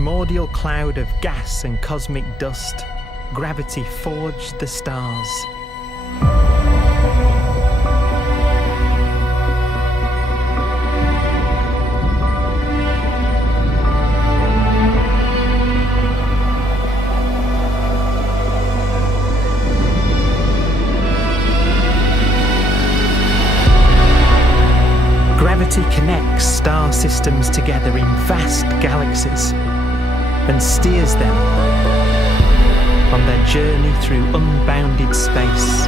primordial cloud of gas and cosmic dust, gravity forged the stars. Gravity connects star systems together in vast galaxies and steers them on their journey through unbounded space.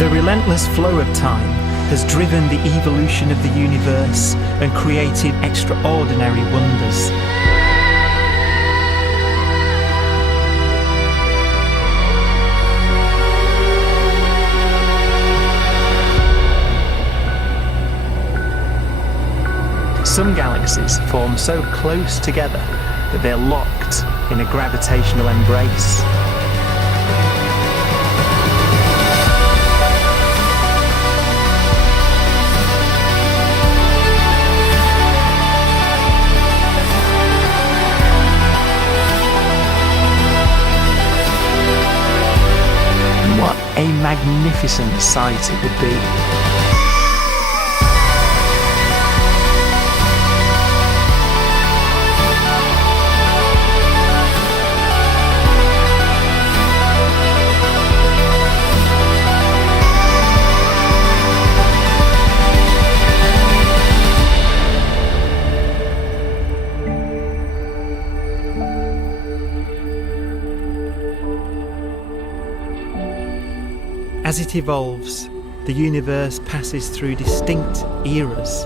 The relentless flow of time has driven the evolution of the universe and created extraordinary wonders. Some galaxies form so close together that they're locked in a gravitational embrace. What a magnificent sight it would be. As it evolves, the universe passes through distinct eras.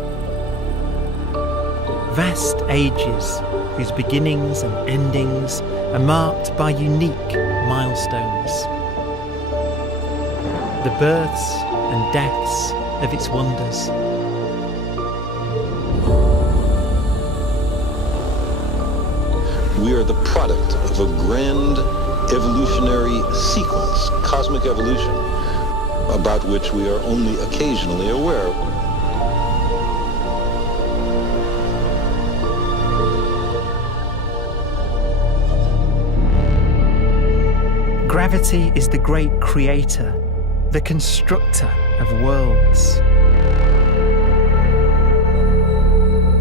Vast ages whose beginnings and endings are marked by unique milestones. The births and deaths of its wonders. We are the product of a grand evolutionary sequence, cosmic evolution, about which we are only occasionally aware. Gravity is the great creator, the constructor of worlds.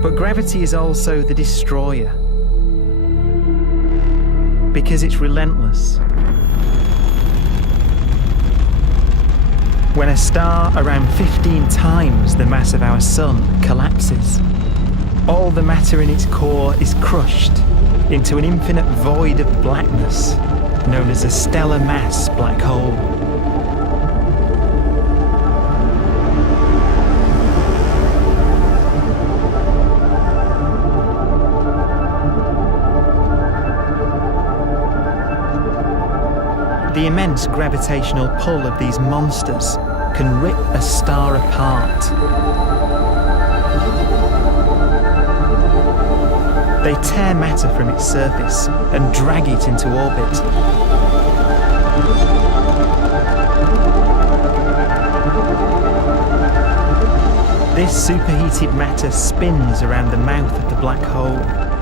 But gravity is also the destroyer, because it's relentless. When a star around 15 times the mass of our sun collapses, all the matter in its core is crushed into an infinite void of blackness known as a stellar mass black hole. The immense gravitational pull of these monsters can rip a star apart. They tear matter from its surface and drag it into orbit. This superheated matter spins around the mouth of the black hole,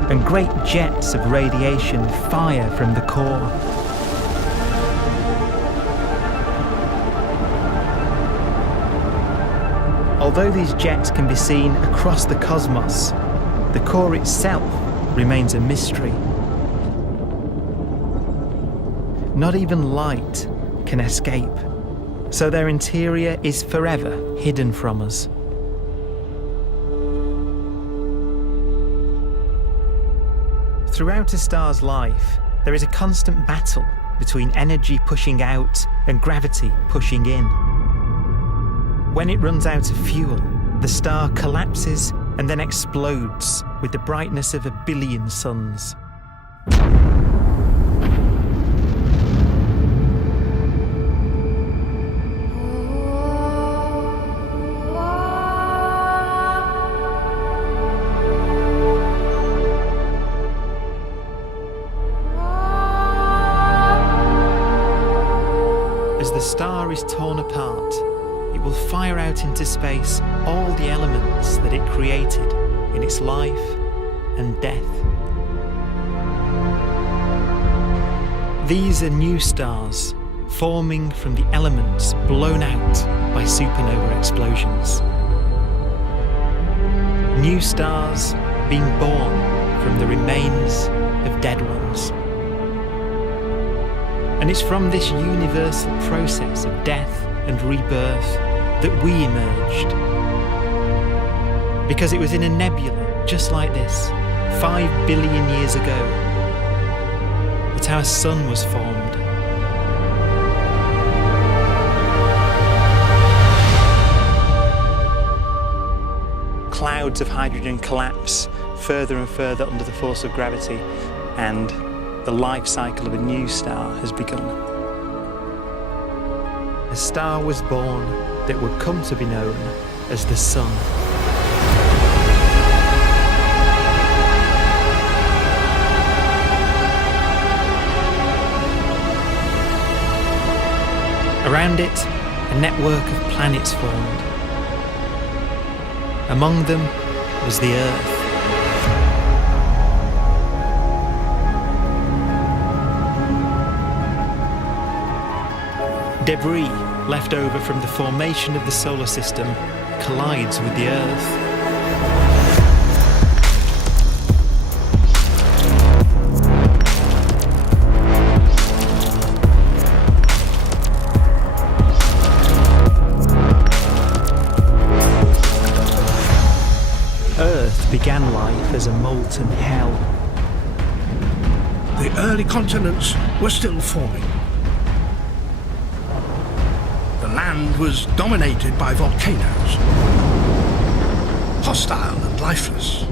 and great jets of radiation fire from the core. Although these jets can be seen across the cosmos, the core itself remains a mystery. Not even light can escape, so their interior is forever hidden from us. Throughout a star's life, there is a constant battle between energy pushing out and gravity pushing in. When it runs out of fuel, the star collapses and then explodes with the brightness of 1 billion suns. As the star is torn apart, it will fire out out into space all the elements that it created in its life and death. These are new stars forming from the elements blown out by supernova explosions. New stars being born from the remains of dead ones. And it's from this universal process of death and rebirth that we emerged. Because it was in a nebula just like this, 5 billion years ago, that our sun was formed. Clouds of hydrogen collapse further and further under the force of gravity, and the life cycle of a new star has begun. A star was born that would come to be known as the Sun. Around it, a network of planets formed. Among them was the Earth. Debris left over from the formation of the solar system collides with the Earth. Earth began life as a molten hell. The early continents were still forming. The land was dominated by volcanoes, hostile and lifeless.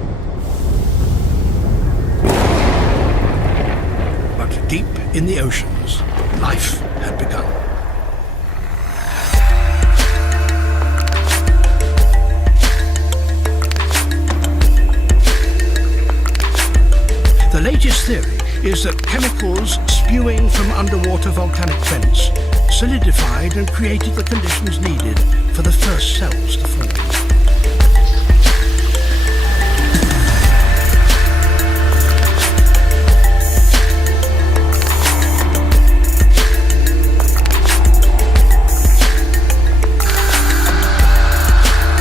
But deep in the oceans, life had begun. The latest theory is that chemicals spewing from underwater volcanic vents solidified and created the conditions needed for the first cells to form.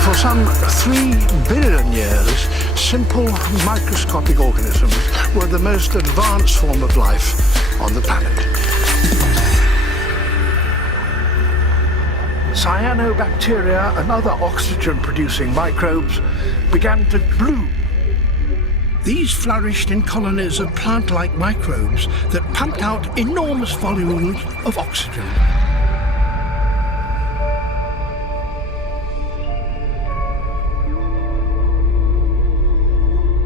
For some 3 billion years, simple microscopic organisms were the most advanced form of life on the planet. Cyanobacteria and other oxygen-producing microbes began to bloom. These flourished in colonies of plant-like microbes that pumped out enormous volumes of oxygen.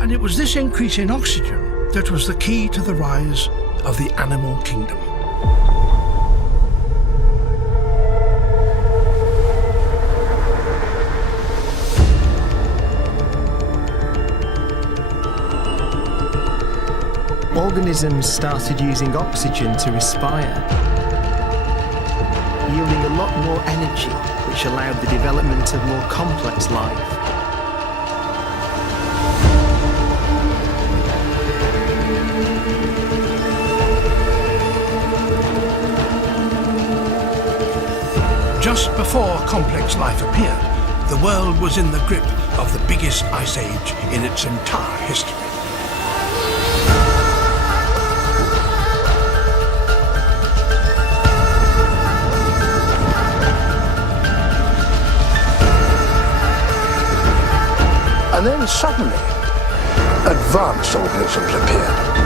And it was this increase in oxygen that was the key to the rise of the animal kingdom. Organisms started using oxygen to respire, yielding a lot more energy, which allowed the development of more complex life. Just before complex life appeared, the world was in the grip of the biggest ice age in its entire history. And then suddenly, advanced organisms appeared.